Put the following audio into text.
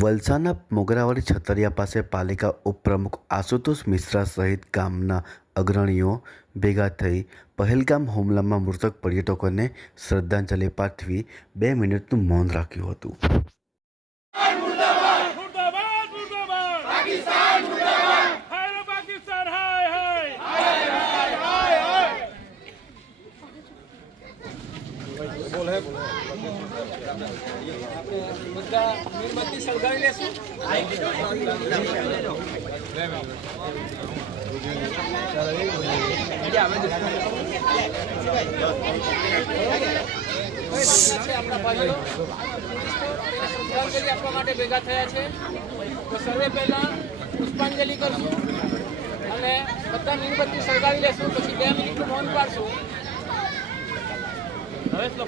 વલસાડના મોગરાવાડી છતરિયા પાસે પાલિકા ઉપપ્રમુખ આશુતોષ મિશ્રા સહિત ગામના અગ્રણીઓ ભેગા થઈ પહેલગામ હુમલામાં મૃતક પર્યટકોને શ્રદ્ધાંજલિ પાઠવી બે મિનિટનું મૌન રાખ્યું હતું. મીણબત્તી સળગાવી લેશું આપવા માટે ભેગા થયા છે તો સર્વે પહેલા પુષ્પાંજલિ કરશું અને બધા મીણબત્તી સળગાવી લેશું, પછી બે મિનિટનું મૌન પાડશું. હરેશભાઈ